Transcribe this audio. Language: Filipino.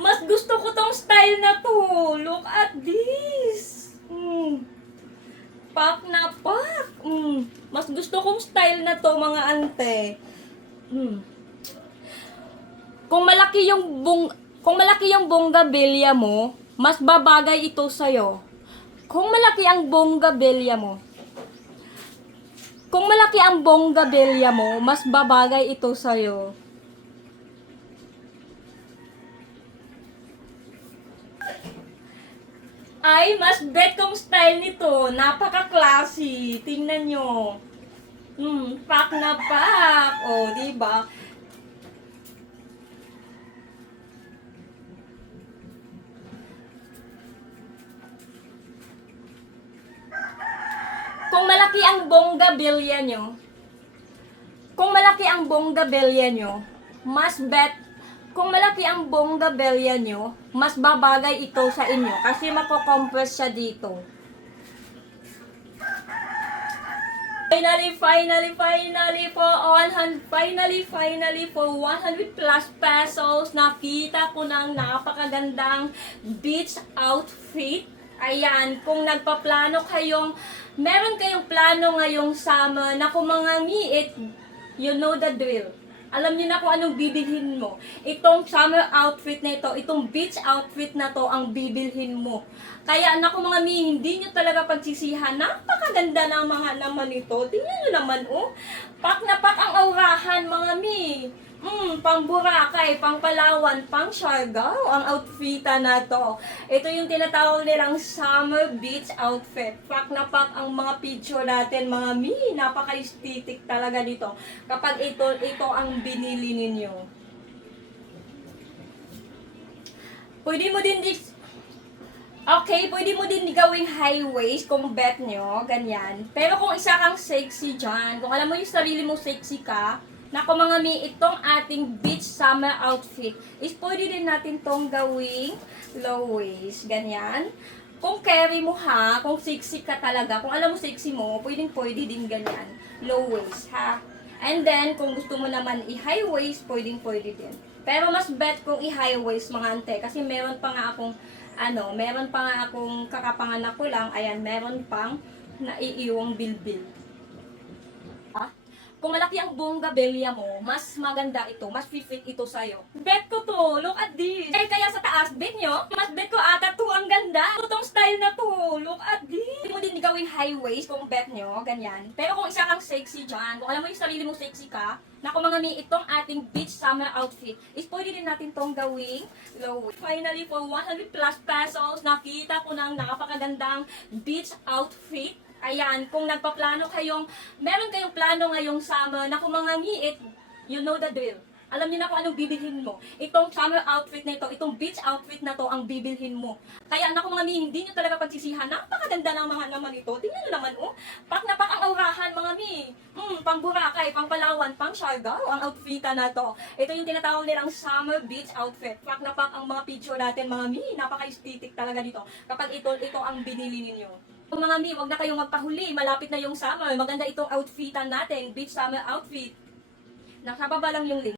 Mas gusto ko tong style na to. Look at this. Pak na pak. Mas gusto kong style na to, mga ante. Kung malaki yung bonggabilya mo, mas babagay ito sa'yo. Kung malaki ang bonggabilya mo, mas babagay ito sa'yo. Ay, mas bet kong style nito. Napaka-classy. Tingnan nyo. Pak na pak. O, diba? Kung malaki ang bonggabilya nyo, mas babagay ito sa inyo kasi mako-compress siya dito. Finally for 100 plus pesos, nakita ko ng napakagandang beach outfit. Ayan, kung meron kayong plano ngayong summer na kung mga ngiit, you know the drill. Alam niyo na kung anong bibilhin mo. Itong summer outfit na ito, itong beach outfit na to ang bibilhin mo. Kaya naku mga mi, hindi nyo talaga pagsisihan. Napakaganda ng mga naman ito. Tingnan nyo naman, oh. Pak na pak ang aurahan, mga mi. Pang Boracay, pang Palawan, pang Siargao ang outfita na to. Ito yung tinatawag nilang summer beach outfit. Pak na pak ang mga picture natin, mga mi. Napaka-aesthetic talaga dito. Kapag ito ang binili ninyo. Pwede mo din gawing high waist kung bet nyo, ganyan. Pero kung isa kang sexy dyan, kung alam mo yung sarili mo sexy ka, naku mga mi, itong ating beach summer outfit is pwede din natin tong gawing low waist, ganyan. Kung carry mo ha, kung sexy ka talaga, kung alam mo sexy mo, pwede din ganyan, low waist ha. And then, kung gusto mo naman i-high waist, pwede din. Pero mas bet kung i-high waist mga ante, kasi meron pa nga akong kakapanganak ko lang, ayan, meron pang naiiwang bilbil. Kung malaki ang bonggabilya mo, mas maganda ito, mas fit ito sa'yo. Bet ko to, look at this. Kaya sa taas, bet nyo, mas bet ko ata to, ang ganda. Itong style na to, look at this. Hindi mo din gawing high waist kung bet nyo, ganyan. Pero kung isa kang sexy dyan, kung alam mo yung sarili mo sexy ka, naku mga mi, itong ating beach summer outfit is pwede din natin tong gawing low waist. Finally, for 100 plus pesos, nakita ko ng napakagandang beach outfit. Ayan, kung meron kayong plano ngayong summer na kung mga ngiit, you know the drill. Alam niyo na kung anong bibilhin mo. Itong summer outfit na ito, itong beach outfit na to ang bibilhin mo. Kaya naku mga mi, hindi nyo talaga pagsisihan. Napakaganda ng mga naman ito. Tingnan nyo naman, oh. Pak na pak ang aurahan, mga mi. Pang Boracay, pang Palawan, pang Siargao ang outfita na to. Ito yung tinatawag nilang summer beach outfit. Pak na pak ang mga picture natin, mga mi. Napaka-aesthetic talaga dito. Kapag ito ang binili ninyo. Mga mi, wag na kayong magpahuli. Malapit na yung summer. Maganda itong outfitan natin. Beach summer outfit. Nasa baba lang yung link.